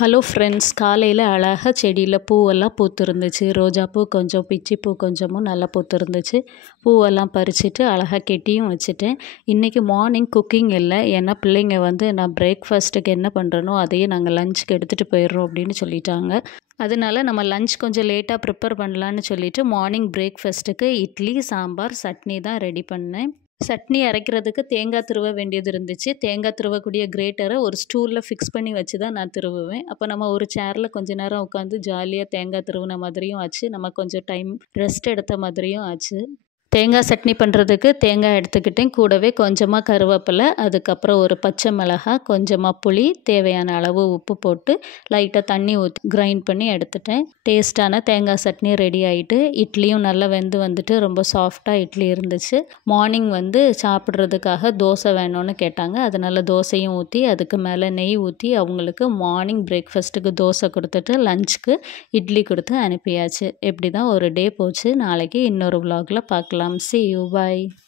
Hello friends, காலையில் அழகாக செடியில் பூவெல்லாம் பூத்துருந்துச்சு. ரோஜாப்பூ கொஞ்சம், பிச்சிப்பூ கொஞ்சமும் நல்லா பூத்துருந்துச்சு. பூவெல்லாம் பறிச்சுட்டு அழகாக கெட்டியும் வச்சுட்டேன். இன்றைக்கி மார்னிங் குக்கிங் இல்லை, ஏன்னா பிள்ளைங்க நான் பிரேக்ஃபாஸ்ட்டுக்கு என்ன பண்ணுறனோ அதையே நாங்கள் லஞ்சுக்கு எடுத்துகிட்டு போயிடுறோம் அப்படின்னு சொல்லிட்டாங்க. அதனால நம்ம லஞ்ச் கொஞ்சம் லேட்டாக ப்ரிப்பேர் பண்ணலான்னு சொல்லிவிட்டு மார்னிங் பிரேக்ஃபாஸ்ட்டுக்கு இட்லி, சாம்பார், சட்னி தான் ரெடி பண்ணேன். சட்னி அரைக்கிறதுக்கு தேங்காய் துருவ வேண்டியது இருந்துச்சு. தேங்காய் துருவக்கூடிய கிரேட்டரை ஒரு ஸ்டூலில் ஃபிக்ஸ் பண்ணி வச்சு தான் நான் திருவுவேன். அப்போ நம்ம ஒரு சேரில் கொஞ்ச நேரம் உட்காந்து ஜாலியாக தேங்காய் துருவின மாதிரியும் ஆச்சு, நம்ம கொஞ்சம் டைம் ரெஸ்ட் எடுத்த மாதிரியும் ஆச்சு. தேங்காய் சட்னி பண்ணுறதுக்கு தேங்காய் எடுத்துக்கிட்டேன். கூடவே கொஞ்சமாக கருவேப்பிலை, அதுக்கப்புறம் ஒரு பச்சை மிளகாய், கொஞ்சமாக புளி, தேவையான அளவு உப்பு போட்டு லைட்டாக தண்ணி ஊற்றி கிரைண்ட் பண்ணி எடுத்துட்டேன். டேஸ்ட்டான தேங்காய் சட்னி ரெடி ஆகிட்டு, இட்லியும் நல்லா வெந்து வந்துட்டு ரொம்ப சாஃப்டாக இட்லி இருந்துச்சு. மார்னிங் சாப்பிட்றதுக்காக தோசை வேணும்னு கேட்டாங்க. அதனால் தோசையும் ஊற்றி அதுக்கு மேலே நெய் ஊற்றி அவங்களுக்கு மார்னிங் பிரேக்ஃபாஸ்ட்டுக்கு தோசை கொடுத்துட்டு லஞ்சுக்கு இட்லி கொடுத்து அனுப்பியாச்சு. இப்படி தான் ஒரு டே போச்சு. நாளைக்கு இன்னொரு vlogல பார்க்கலாம். See you. Bye.